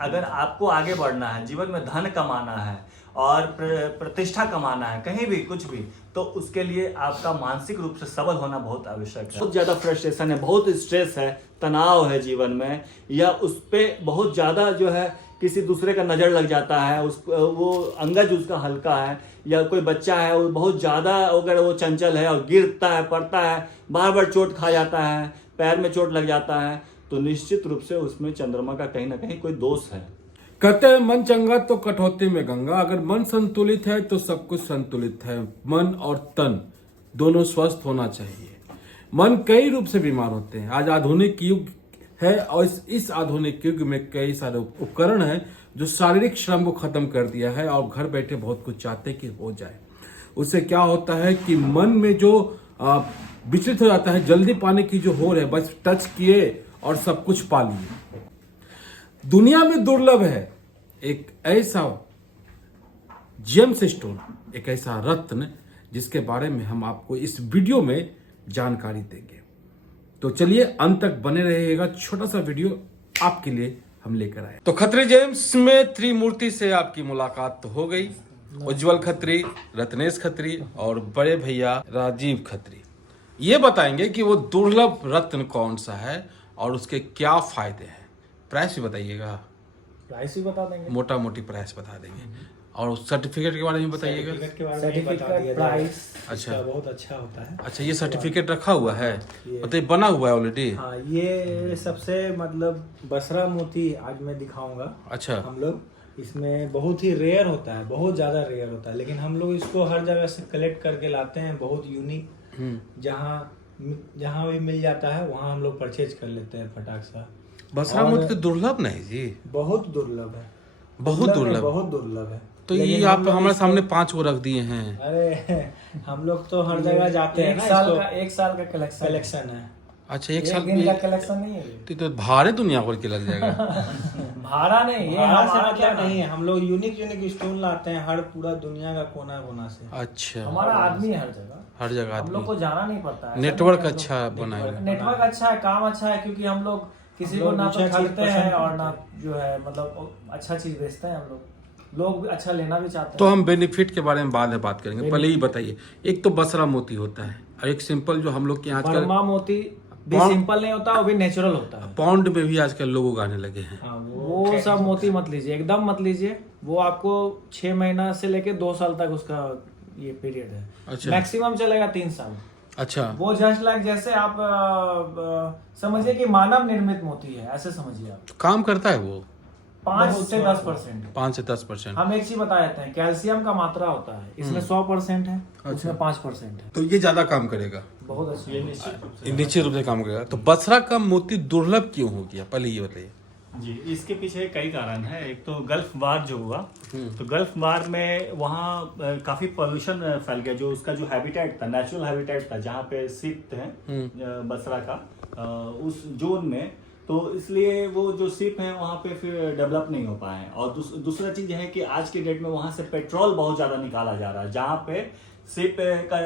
अगर आपको आगे बढ़ना है, जीवन में धन कमाना है और प्रतिष्ठा कमाना है, कहीं भी कुछ भी, तो उसके लिए आपका मानसिक रूप से सबल होना बहुत आवश्यक है। बहुत ज़्यादा फ्रस्ट्रेशन है, बहुत स्ट्रेस है, तनाव है जीवन में, या उस पर बहुत ज़्यादा जो है किसी दूसरे का नज़र लग जाता है, वो अंगज उसका हल्का है, या कोई बच्चा है वो बहुत ज़्यादा अगर वो चंचल है और गिरता है, पड़ता है, बार बार चोट खा जाता है, पैर में चोट लग जाता है, तो निश्चित रूप से उसमें चंद्रमा का कहीं ना कहीं कोई दोष है। कहते हैं मन चंगा तो कटौती में गंगा। अगर मन संतुलित है तो सब कुछ संतुलित है। मन और तन दोनों स्वस्थ होना चाहिए। मन कई रूप से बीमार होते हैं। आज आधुनिक युग है और इस आधुनिक युग में कई सारे उपकरण हैं जो शारीरिक श्रम को खत्म कर दिया है और घर बैठे बहुत कुछ चाहते कि हो जाए। उससे क्या होता है कि मन में जो विचलित हो जाता है, जल्दी पाने की जो होड़ है, बस टच किए और सब कुछ पा लिए। दुनिया में दुर्लभ है एक ऐसा जेम्स स्टोन, एक ऐसा रत्न जिसके बारे में हम आपको इस वीडियो में जानकारी देंगे। तो चलिए अंत तक बने रहिएगा। छोटा सा वीडियो आपके लिए हम लेकर आए। तो खत्री जेम्स में त्रिमूर्ति से आपकी मुलाकात तो हो गई। उज्जवल खत्री, रत्नेश खत्री और बड़े भैया राजीव खत्री ये बताएंगे कि वो दुर्लभ रत्न कौन सा है और उसके क्या फायदे हैं। प्राइस भी बताइएगा। प्राइस भी बता देंगे, मोटा मोटी प्राइस बता देंगे और सर्टिफिकेट के बारे में बताइएगा। सर्टिफिकेट के बारे में बता दिया प्राइस। अच्छा, बहुत अच्छा होता है। अच्छा, ये सर्टिफिकेट रखा हुआ है, मतलब बना हुआ है ऑलरेडी। हाँ, ये सबसे मतलब बसरा मोती आज मैं दिखाऊंगा। अच्छा, हम लोग इसमें बहुत ही रेयर होता है, बहुत ज्यादा रेयर होता है, लेकिन हम लोग इसको हर जगह से कलेक्ट करके लाते हैं। बहुत यूनिक, जहाँ भी मिल जाता है वहाँ हम लोग परचेज कर लेते हैं फटाक सा। बसरा मोती तो दुर्लभ नहीं जी, बहुत दुर्लभ है, बहुत दुर्लभ, बहुत दुर्लभ है। तो ये आप हमारे सामने 5 को रख दिए हैं। अरे हम लोग तो हर जगह जाते हैं ना। एक साल का कलेक्शन है। अच्छा, एक साल दिन का कलेक्शन नहीं है ये। तो भारे दुनिया भर के लग जाएगा। भाड़ा नहीं, ये हमारा हमारा क्या नहीं है। हम लोग यूनिक स्टोन लाते हैं हर पूरा दुनिया का कोना कोना से। अच्छा, हमारा आदमी है हर जगह आदमी। हम लोग को जाना नहीं पड़ता है। नेटवर्क अच्छा बना है। नेटवर्क अच्छा है, काम अच्छा है, क्योंकि हम लोग किसी को ना तो ठगते हैं और ना जो है मतलब अच्छा चीज बेचते हैं। हम लोग अच्छा लेना भी चाहते हैं। तो हम बेनिफिट के बारे में बाद में बात करेंगे। पहले ही बताइए, एक तो बसरा मोती होता है और एक सिंपल जो हम लोग के यहाँ बर्मा मोती भी सिंपल नहीं होता, वो भी नेचुरल होता है। पाउंड में भी आजकल लोग उगाने लगे हैं। हाँ, वो सब मोती मत लीजिए, एकदम मत लीजिए। वो आपको 6 महीना से लेके 2 साल तक उसका ये पीरियड है। अच्छा, मैक्सिमम चलेगा 3 साल। अच्छा, वो जस्ट लाइक जैसे आप समझिए कि मानव निर्मित मोती है, ऐसे समझिए आप। काम करता है वो 5 से 10%। 5 से 10%। हम एक चीज बता देते हैं, कैल्शियम का मात्रा होता है इसमें 100% है, उसमें 5% है। तो ये ज्यादा काम करेगा, बहुत अच्छा। ये निश्चित रूप से काम करेगा। तो बसरा का मोती दुर्लभ क्यों हो गया, पहले ये बताइए जी। इसके पीछे कई कारण है। एक तो गल्फ वार जो हुआ, तो गल्फ वार में वहाँ काफी पोल्यूशन फैल गया। जो उसका जो हैबिटेट था, नेचुरल हैबिटेट था, जहाँ पे सीप थे बसरा का, उस जोन में, तो इसलिए वो जो सीप है वहाँ पे फिर डेवलप नहीं हो पाए। और दूसरा चीज है कि आज के डेट में वहाँ से पेट्रोल बहुत ज्यादा निकाला जा रहा है। जहाँ पे सीप का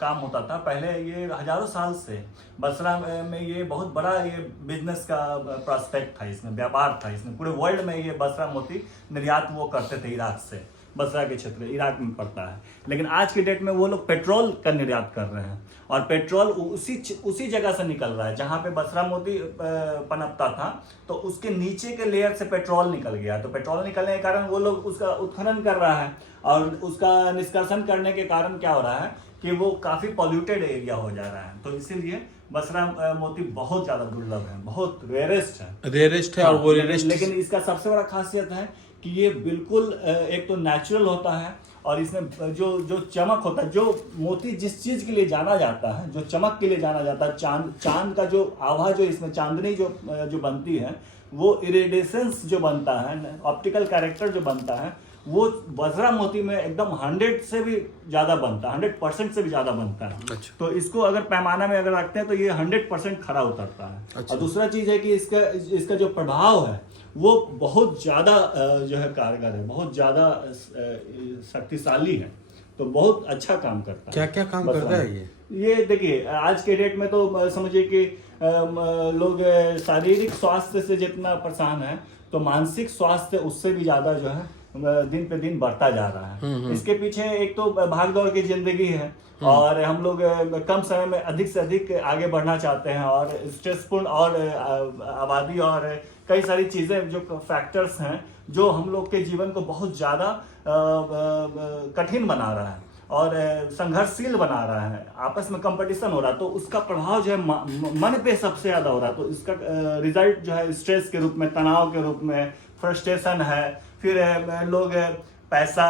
काम होता था पहले, ये हजारों साल से बसरा में ये बहुत बड़ा ये बिजनेस का प्रोस्पेक्ट था, इसमें व्यापार था, इसमें पूरे वर्ल्ड में ये बसरा मोती निर्यात वो करते थे इराक से। बसरा के क्षेत्र इराक में पड़ता है, लेकिन आज की डेट में वो लोग पेट्रोल का निर्यात कर रहे हैं और पेट्रोल उसी जगह से निकल रहा है जहाँ पे बसरा मोती पनपता था। तो उसके नीचे के लेयर से पेट्रोल निकल गया। तो पेट्रोल निकलने के कारण वो लोग उसका उत्खनन कर रहा है और उसका निष्कर्षण करने के कारण क्या हो रहा है कि वो काफी पॉल्यूटेड एरिया हो जा रहा है। तो इसीलिए बसरा मोती बहुत ज्यादा दुर्लभ है, बहुत रेयरेस्ट है। और वो रेयरेस्ट, लेकिन इसका सबसे बड़ा खासियत है कि ये बिल्कुल एक तो नेचुरल होता है और इसमें जो चमक होता है, जो मोती जिस चीज के लिए जाना जाता है, जो चमक के लिए जाना जाता है, चांद का जो आभा, जो इसमें चांदनी जो बनती है, वो इरेडिसेंस जो बनता है, ऑप्टिकल कैरेक्टर जो बनता है, वो बसरा मोती में एकदम 100 से भी ज्यादा बनता है, 100% से भी ज्यादा बनता है। अच्छा। तो इसको अगर पैमाना में अगर रखते हैं तो ये 100% खरा उतरता है। अच्छा। और दूसरा चीज है कि इसका जो प्रभाव है वो बहुत ज्यादा जो है कारगर है, बहुत ज्यादा शक्तिशाली है। तो बहुत अच्छा काम करता है। क्या क्या काम करता है ये? ये देखिए आज के डेट में तो समझिए कि लोग शारीरिक स्वास्थ्य से जितना परेशान है तो मानसिक स्वास्थ्य उससे भी ज्यादा जो है दिन पे दिन बढ़ता जा रहा है। इसके पीछे एक तो भाग दौड़ की जिंदगी है और हम लोग कम समय में अधिक से अधिक आगे बढ़ना चाहते हैं और स्ट्रेसफुल और आबादी और कई सारी चीजें जो फैक्टर्स हैं जो हम लोग के जीवन को बहुत ज्यादा कठिन बना रहा है और संघर्षशील बना रहा है। आपस में कंपटीशन हो रहा है तो उसका प्रभाव जो है मन पे सबसे ज्यादा हो रहा है। तो इसका रिजल्ट जो है स्ट्रेस के रूप में, तनाव के रूप में, फ्रस्ट्रेशन है। फिर लोग पैसा,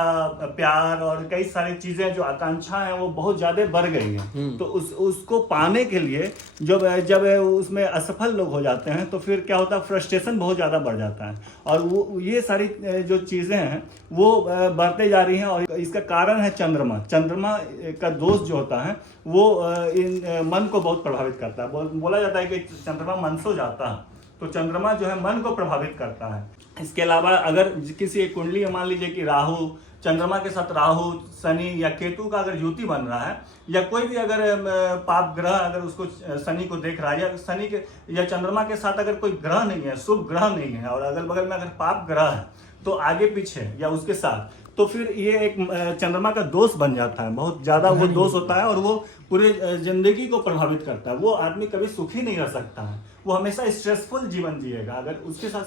प्यार और कई सारी चीजें जो आकांक्षा है वो बहुत ज्यादा बढ़ गई है। तो उसको पाने के लिए जब उसमें असफल लोग हो जाते हैं तो फिर क्या होता है, फ्रस्ट्रेशन बहुत ज्यादा बढ़ जाता है और वो ये सारी जो चीजें हैं वो बढ़ते जा रही हैं। और इसका कारण है चंद्रमा। चंद्रमा का दोष जो होता है वो मन को बहुत प्रभावित करता है। बोला जाता है कि चंद्रमा मन सो जाता है, तो चंद्रमा जो है मन को प्रभावित करता है। इसके अलावा अगर किसी एक कुंडली में मान लीजिए कि राहु, चंद्रमा के साथ राहु, शनि या केतु का अगर युति बन रहा है या कोई भी अगर पाप ग्रह अगर उसको शनि को देख रहा है या शनि के या चंद्रमा के साथ अगर कोई ग्रह नहीं है, शुभ ग्रह नहीं है और अगल बगल में अगर पाप ग्रह है तो आगे पीछे या उसके साथ, तो फिर ये एक चंद्रमा का दोष बन जाता है। बहुत ज्यादा वो दोष होता है और वो पूरे जिंदगी को प्रभावित करता है। वो आदमी कभी सुखी नहीं रह सकता है, वो हमेशा स्ट्रेसफुल जीवन जिएगा। अगर उसके साथ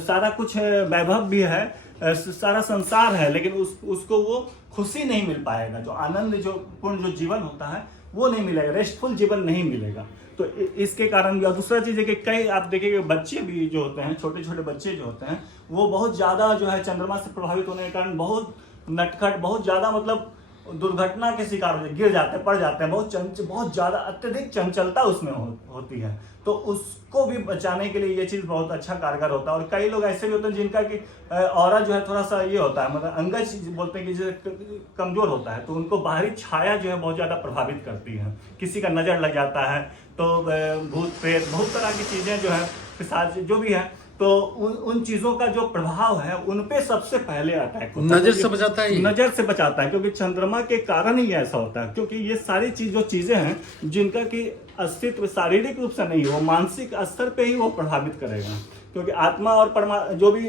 सारा कुछ वैभव भी है, सारा संसार है, लेकिन उसको वो खुशी नहीं मिल पाएगा। जो आनंद, जो पूर्ण जो जीवन होता है वो नहीं मिलेगा, रेस्टफुल जीवन नहीं मिलेगा। तो इसके कारण भी। और दूसरा चीज है कि कई आप देखेंगे बच्चे भी जो होते हैं, छोटे छोटे बच्चे जो होते हैं वो बहुत ज्यादा जो है चंद्रमा से प्रभावित होने के कारण बहुत नटखट, बहुत ज्यादा मतलब दुर्घटना के शिकार हो, गिर जाते हैं, पड़ जाते हैं। बहुत ज्यादा अत्यधिक चंचलता उसमें होती है। तो उसको भी बचाने के लिए ये चीज बहुत अच्छा कारगर होता है। और कई लोग ऐसे भी होते हैं जिनका कि ऑरा जो है थोड़ा सा ये होता है, मतलब अंगज बोलते हैं कि जो कमजोर होता है, तो उनको बाहरी छाया जो है बहुत ज्यादा प्रभावित करती है। किसी का नजर लग जाता है तो भूत प्रेत बहुत तरह की चीजें जो है, पिशाच जो भी है, तो उन चीजों का जो प्रभाव है उन पे सबसे पहले अटैक होता है। नजर से बचाता है, नजर से बचाता है, क्योंकि चंद्रमा के कारण ही ऐसा होता है। क्योंकि ये सारी चीजें हैं जिनका कि अस्तित्व शारीरिक रूप से नहीं हो, मानसिक स्तर पे ही वो प्रभावित करेगा। क्योंकि आत्मा और जो भी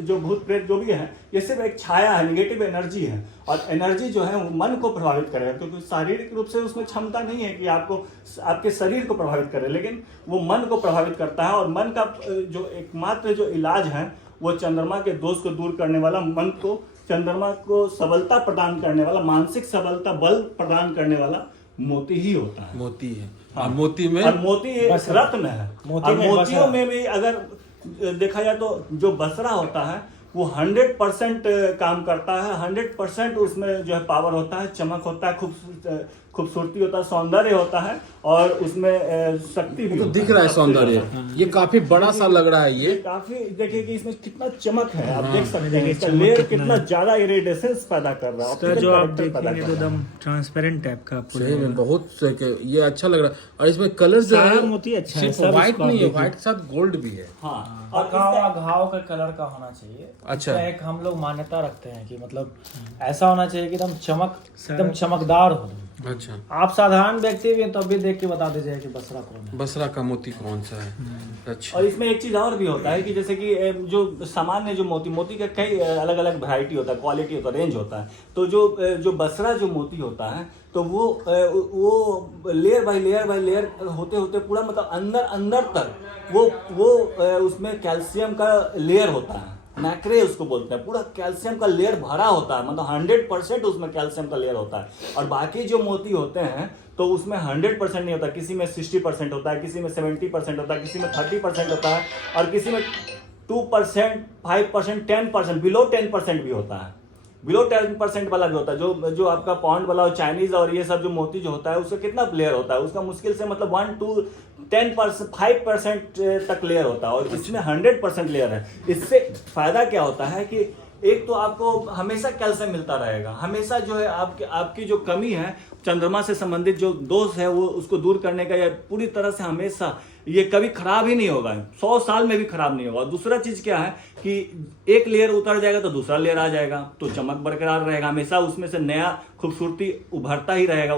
जो भूत प्रेत जो भी है ये सिर्फ एक छाया है, निगेटिव एनर्जी है। और एनर्जी जो है वो मन को प्रभावित करेगा, क्योंकि शारीरिक रूप से उसमें क्षमता नहीं है कि आपके शरीर को प्रभावित करे, लेकिन वो मन को प्रभावित करता है। और मन का जो एकमात्र जो इलाज है वो चंद्रमा के दोष को दूर करने वाला, मन को, चंद्रमा को सबलता प्रदान करने वाला, मानसिक सबलता, बल प्रदान करने वाला मोती ही होता है। मोती है। हाँ। मोती में, और मोती एक रत्न है। मोतियों में भी अगर देखा जाए तो जो बसरा होता है वो 100% काम करता है। 100% उसमें जो है पावर होता है, चमक होता है, खूबसूरती होता है, सौंदर्य होता है और उसमें शक्ति भी तो दिख रहा है सौंदर्य। ये काफी बड़ा सा लग रहा है। ये काफी देखिए कि इसमें कितना चमक है, आप देख सकते हैं इसका लेयर कितना ज्यादा इरेडिएशंस पैदा कर रहा है। जो आप देखेंगे तो एकदम ट्रांसपेरेंट टाइप का सही में बहुत ये अच्छा लग रहा है। और इसमें कलर जो है मोती अच्छा है, सिर्फ व्हाइट नहीं है, व्हाइट के साथ गोल्ड भी है। हाँ, और घाव का कलर का होना चाहिए। अच्छा। एक हम लोग मान्यता रखते हैं कि मतलब ऐसा होना चाहिए कि एकदम चमकदार हो। अच्छा, आप साधारण व्यक्ति भी हैं तो अभी देख के बता दीजिए कि बसरा कौन है, बसरा का मोती कौन सा है। अच्छा। और इसमें एक चीज और भी होता है कि जैसे कि जो सामान्य जो मोती का कई अलग अलग वैरायटी होता है, क्वालिटी होता है, रेंज होता है। तो जो बसरा जो मोती होता है तो वो लेयर बाय लेयर होते होते पूरा मतलब अंदर तक वो उसमें कैल्शियम का लेयर होता है, मैक्रे उसको बोलते हैं। पूरा कैल्शियम का लेयर भरा होता है, मतलब 100% उसमें कैल्शियम का लेयर होता है। और बाकी जो मोती होते हैं तो उसमें 100% नहीं होता, किसी में 60% होता है, किसी में 70% होता है, किसी में 30% होता है और किसी में 2%, 5%, 10%, बिलो 10% भी होता है। बिलो 10% वाला भी होता है। जो आपका पॉन्ड वाला और चाइनीज और ये सब जो मोती जो होता है उसका कितना लेयर होता है, उसका मुश्किल से मतलब 1 to 10%, 5% तक लेयर होता है और इसमें 100% लेयर है। इससे फायदा क्या होता है कि एक तो आपको हमेशा कैल्शियम मिलता रहेगा, हमेशा जो है आपकी जो कमी है चंद्रमा से संबंधित जो दोष है वो उसको दूर करने का, या पूरी तरह से हमेशा ये कभी खराब ही नहीं होगा, 100 साल में भी खराब नहीं होगा। दूसरा चीज क्या है कि एक लेयर उतर जाएगा तो दूसरा लेयर आ जाएगा, तो चमक बरकरार रहेगा, हमेशा उसमें से नया खूबसूरती उभरता ही रहेगा,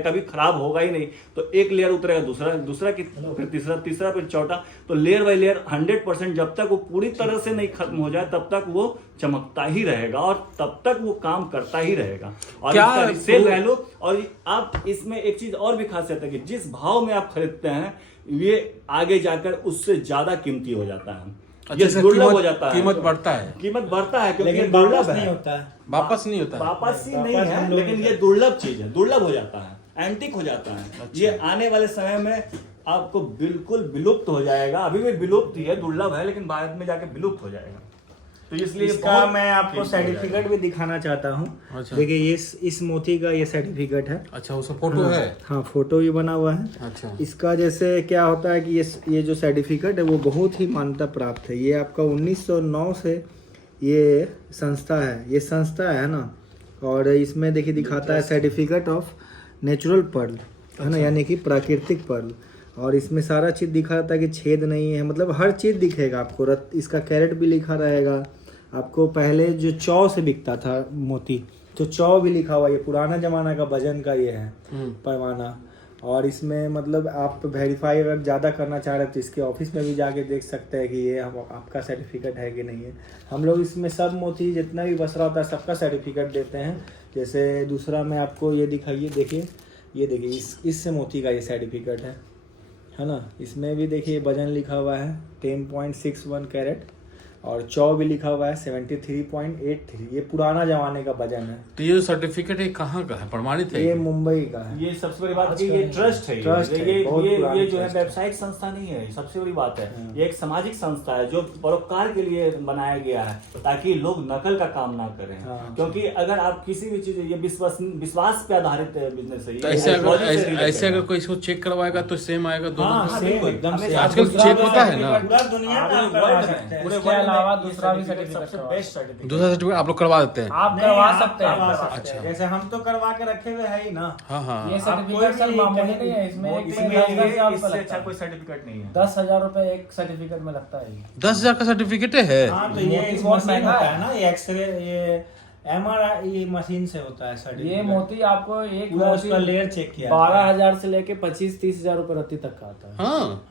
कभी खराब होगा ही नहीं। तो एक लेयर उतरेगा, दूसरा फिर तीसरा फिर चौथा, तो लेयर बाय लेयर 100% जब तक वो पूरी तरह से नहीं खत्म हो जाए तब तक वो चमकता ही रहेगा और तब तक वो काम करता ही रहेगा। और इसका रीसेल वैल्यू, और आप इसमें एक चीज और भी खासियत है कि जिस भाव में आप खरीदते हैं ये आगे जाकर उससे ज्यादा कीमती हो जाता है। ये दुर्लभ हो जाता है, कीमत बढ़ता है क्योंकि लेकिन दुर्लभ नहीं है, होता है, वापस नहीं होता, वापस ही नहीं है, लेकिन ये दुर्लभ चीज है, दुर्लभ हो जाता है, एंटिक हो जाता है। अच्छा। ये आने वाले समय में आपको बिल्कुल विलुप्त हो जाएगा, अभी भी विलुप्त ही है, दुर्लभ है, लेकिन बाद में जाके विलुप्त हो जाएगा। तो इसलिए इसका मैं आपको सर्टिफिकेट भी दिखाना चाहता हूँ। अच्छा। देखिए ये इस मोती का ये सर्टिफिकेट है। अच्छा, उसका फोटो है? हाँ, फोटो भी बना हुआ है। अच्छा। इसका जैसे क्या होता है कि ये जो सर्टिफिकेट है वो बहुत ही मान्यता प्राप्त है। ये आपका 1909 से ये संस्था है ना, और इसमें देखिए दिखाता है सर्टिफिकेट ऑफ नेचुरल पर्ल, है ना, यानी कि प्राकृतिक पर्ल। और इसमें सारा चीज़ दिखाता है कि छेद नहीं है, मतलब हर चीज़ दिखेगा आपको। इसका कैरेट भी लिखा रहेगा आपको। पहले जो चौ से बिकता था मोती, तो चौ भी लिखा हुआ, ये पुराना जमाना का वजन का ये है पैमाना। और इसमें मतलब आप वेरीफाई अगर ज़्यादा करना चाह रहे हैं तो इसके ऑफिस में भी जाके देख सकते हैं कि ये आपका सर्टिफिकेट है कि नहीं है। हम लोग इसमें सब मोती जितना भी बसरा होता है सबका सर्टिफिकेट देते हैं। जैसे दूसरा मैं आपको ये दिखाइए, देखिए ये देखिए इस मोती का ये सर्टिफिकेट है ना। इसमें भी देखिए वजन लिखा हुआ है 10.61 कैरेट, और चौ भी लिखा हुआ है 73.83। ये पुराना जमाने का वजन है। तो ये सर्टिफिकेट ये कहाँ का है, प्रमाणित है? ये मुंबई का है। ये सबसे बड़ी बात है, ये ट्रस्ट है, ये जो है व्यावसायिक संस्था नहीं है, सबसे बड़ी बात है। ये एक सामाजिक संस्था है जो परोपकार के लिए बनाया गया है, ताकि लोग नकल का काम ना करें। क्योंकि अगर आप किसी भी चीज, ये विश्वास पे आधारित बिजनेस है। तो ऐसे अगर कोई इसको चेक करवाएगा तो सेम आएगा दोनों? एकदम से आजकल चेक होता है ना, पूरा दुनिया में करवा सकते हैं। इसके अलावा दूसरा भी सर्टिफिकेट दूसरा सर्टिफिकेट आप लोग करवा देते हैं? आप करवा सकते हैं। अच्छा, जैसे हम तो करवा के रखे हुए है ही ना। हाँ। ये सर्टिफिकेट सर मामूली नहीं है, इसमें एक इससे अच्छा कोई सर्टिफिकेट नहीं है। 10,000 रुपए एक सर्टिफिकेट में लगता है। 10,000 का सर्टिफिकेट है? हाँ, तो ये इस मशीन होता है ना, ये एक्सरे, ये MRI मशीन से होता है सर्टिफिकेट। ये मोती आपको एक पूरा उसका लेयर चेक किया 12,000 से लेके 25-30,000 रुपए रत्ती तक का आता है। हाँ।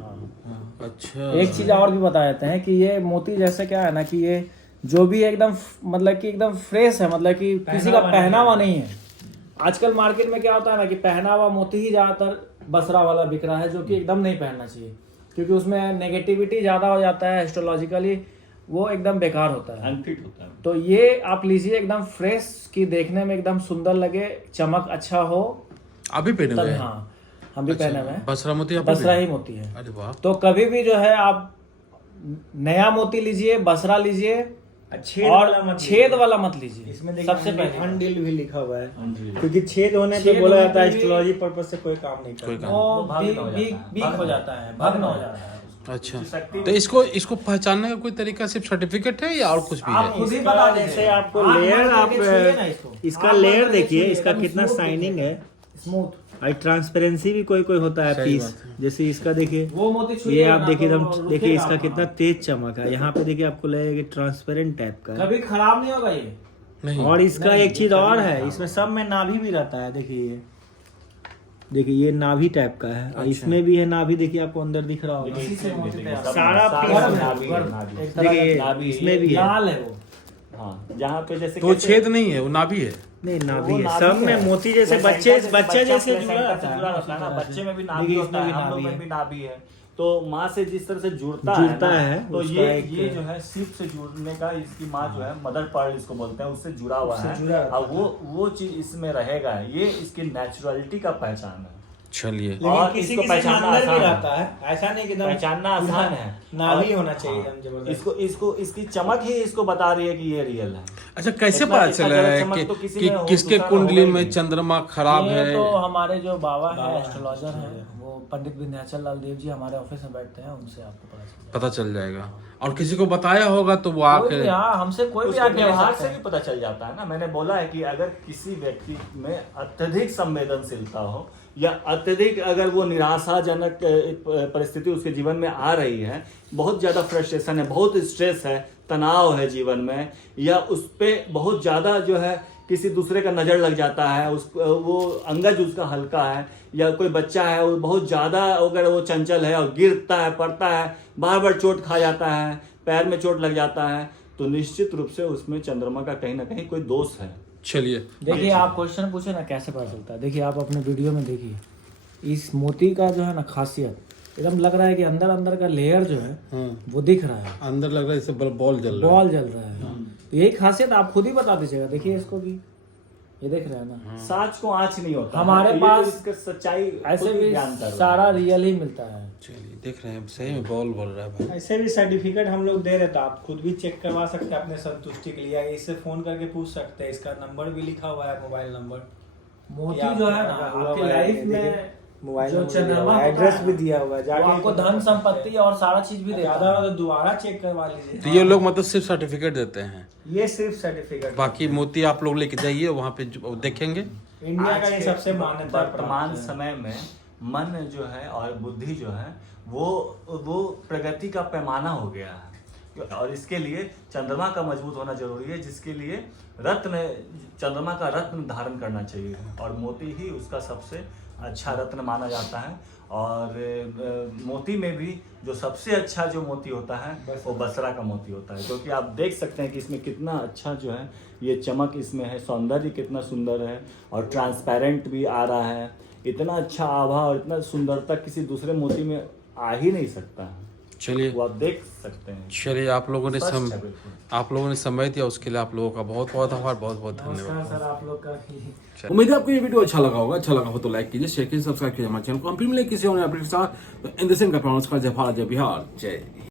अच्छा। एक चीज और भी बता देते हैं कि ये मोती जैसे क्या है ना कि ये जो भी एकदम मतलब कि एकदम फ्रेश है, मतलब कि किसी का पहनावा नहीं है। आजकल मार्केट में क्या होता है ना कि पहनावा मोती ही ज्यादातर बसरा वाला बिक रहा है, जो कि एकदम नहीं पहनना चाहिए, क्योंकि उसमें नेगेटिविटी ज्यादा हो जाता है, एस्ट्रोलॉजिकली वो एकदम बेकार होता है, अनफिट होता है। तो ये आप लीजिए एकदम फ्रेश, की देखने में एकदम सुंदर लगे, चमक अच्छा हो। अभी पहने हुए हैं? हाँ, हम भी पहने हुए हैं। बसरा मोती? बसरा ही मोती है। अरे वाह। तो कभी भी जो है आप नया मोती लीजिए, बसरा लीजिए, और छेद वाला मत लीजिए। इसमें सबसे पहले अनडील भी लिखा हुआ है, क्योंकि छेद होने पे बोला जाता है एस्ट्रोलॉजी पर्पस से कोई काम नहीं करता, वो वीक हो जाता है, भग्न हो जाता है। अच्छा, तो इसको पहचानने का कोई तरीका सिर्फ सर्टिफिकेट है या और कुछ भी है? खुद ही बता दें। जैसे आपको लेयर, आप इसका लेयर देखिए, इसका कितना शाइनिंग है, स्मूथ, और ट्रांसपेरेंसी भी कोई होता है पीस। जैसे इसका देखिए, वो मोती ये आप देखिए एकदम, देखिए इसका कितना तेज चमक है। यहाँ पे देखिए आपको लगेगा कि ट्रांसपेरेंट टाइप का है, कभी खराब नहीं होगा ये। नहीं। और इसका एक चीज और है, इसमें सब में नाभि भी रहता है। देखिए ये नाभि टाइप का है। अच्छा। इसमें भी है नाभि, देखिए आपको अंदर दिख रहा होगा सारा पीस। देखिए इसमें भी लाल है वो। हाँ, जहाँ पे जैसे तो छेद नहीं है, वो नाभि है। नहीं, नाभि है सब में। मोती जैसे बच्चे जैसे जुड़ा रहता है ना, बच्चे में भी नाभि होता है, हम लोग में भी नाभि है। तो माँ से जिस तरह से जुड़ता है तो ये जो है सीप से जुड़ने का, इसकी माँ जो है मदर पर्ल इसको बोलते हैं, उससे जुड़ा हुआ है। और वो चीज इसमें रहेगा, ये इसकी नेचुरलिटी का पहचान है। चलिए लेकिन और किसी इसको किसी में पहचानना अंदर भी आसान है। रहता है, ऐसा नहीं कि एकदम पहचानना आसान है। नाभि और- होना चाहिए हाँ, एकदम जबरदस्त। इसको इसकी चमक ही इसको बता रही है कि ये रियल है। अच्छा कैसे इतना- पता इतना चला ज्यादा है चमक कि, तो किसी कि में हो- किसके दूसरा में कुंडली होगा ही में नहीं। चंद्रमा खराब ये है? तो हमारे जो बाबा है एस्ट्रोलॉजर हैं, वो पंडित विंध्याचल लाल देव जी हमारे ऑफिस में बैठते हैं, उनसे आपको पता चल जाएगा। और किसी को बताया होगा तो वो कोई भी, आके हाँ, हमसे कोई भी उसके आके ले व्यवहार सकता से है। भी पता चल जाता है ना। मैंने बोला है कि अगर किसी व्यक्ति में अत्यधिक संवेदनशीलता हो या अत्यधिक अगर वो निराशाजनक परिस्थिति उसके जीवन में आ रही है, बहुत ज्यादा फ्रस्ट्रेशन है, बहुत स्ट्रेस है, तनाव है जीवन में, या उस पे बहुत ज्यादा जो है किसी दूसरे का नजर लग जाता है, उस वो अंगज उसका हल्का है, या कोई बच्चा है वो बहुत ज्यादा अगर वो चंचल है और गिरता है, पड़ता है, बार बार चोट खा जाता है, पैर में चोट लग जाता है, तो निश्चित रूप से उसमें चंद्रमा का कहीं ना कहीं कोई दोष है। चलिए देखिए आप क्वेश्चन पूछे ना कैसे पता चलता है, देखिए आप अपने वीडियो में देखिए इस मोती का जो है ना खासियत, एकदम लग रहा है कि अंदर अंदर का लेयर जो है वो दिख रहा है, अंदर लग रहा है जैसे बॉल जल रहा है। बॉल जल रहा है। तो यही खासियत आप खुद ही बता दीजिएगा। देखिए इसको भी, ये देख रहे हैं ना, साच को आँच नहीं होता हमारे है, तो ये पास तो इसका सच्चाई ऐसे खुद ही भी बयान कर रहा है। सारा रियल ही मिलता है। चलिए देख रहे हैं सही में बॉल बोल रहा है भाई। ऐसे भी सर्टिफिकेट हम लोग दे रहे, तो आप खुद भी चेक करवा सकते हैं अपने संतुष्टि के लिए, इससे फोन करके पूछ सकते हैं। इसका नंबर भी लिखा हुआ है, मोबाइल नंबर, मोती जो है ना आपकी लाइफ में मोबाइल जो नंबर दिया चंद्रमा हुआ है, होता एड्रेस है, भी दिया हुआ है, वो जाके आपको धन संपत्ति और सारा चीज भी देता ज्यादा है। हो तो दोबारा चेक करवा लीजिए। तो ये लोग मतलब सिर्फ सर्टिफिकेट देते हैं, ये सिर्फ सर्टिफिकेट, बाकी मोती आप लोग लेके जाइए वहाँ पे देखेंगे। इंडिया का ये सबसे मान्यता वर्तमान प्राप्त है। समय में मन जो है और बुद्धि जो है वो प्रगति का पैमाना हो गया है, और इसके लिए चंद्रमा का मजबूत होना जरूरी है, जिसके लिए रत्न, चंद्रमा का रत्न धारण करना चाहिए, और मोती ही उसका सबसे अच्छा रत्न माना जाता है। और मोती में भी जो सबसे अच्छा जो मोती होता है वो बसरा का मोती होता है, क्योंकि आप देख सकते हैं कि इसमें कितना अच्छा जो है ये चमक इसमें है, सौंदर्य कितना सुंदर है, और ट्रांसपेरेंट भी आ रहा है। इतना अच्छा आभा और इतना सुंदरता किसी दूसरे मोती में आ ही नहीं सकता है, चलिए वो आप देख सकते हैं। चलिए आप लोगों ने स्पष्ट है बिल्कुल। आप लोगों ने समय दिया उसके लिए आप लोगों का बहुत बहुत आभार, बहुत बहुत नमस्कार धन्यवाद। सर, आप लोग का भी। उम्मीद है आपको ये वीडियो अच्छा लगा होगा। अच्छा लगा हो तो लाइक कीजिए, शेयर कीजिए, सब्सक्राइब कीजिए हमारे चैनल को। हम फिर मिलेंगे किसी और अपडेट के साथ। इन दिस का जय भारत, जय बिहार, जय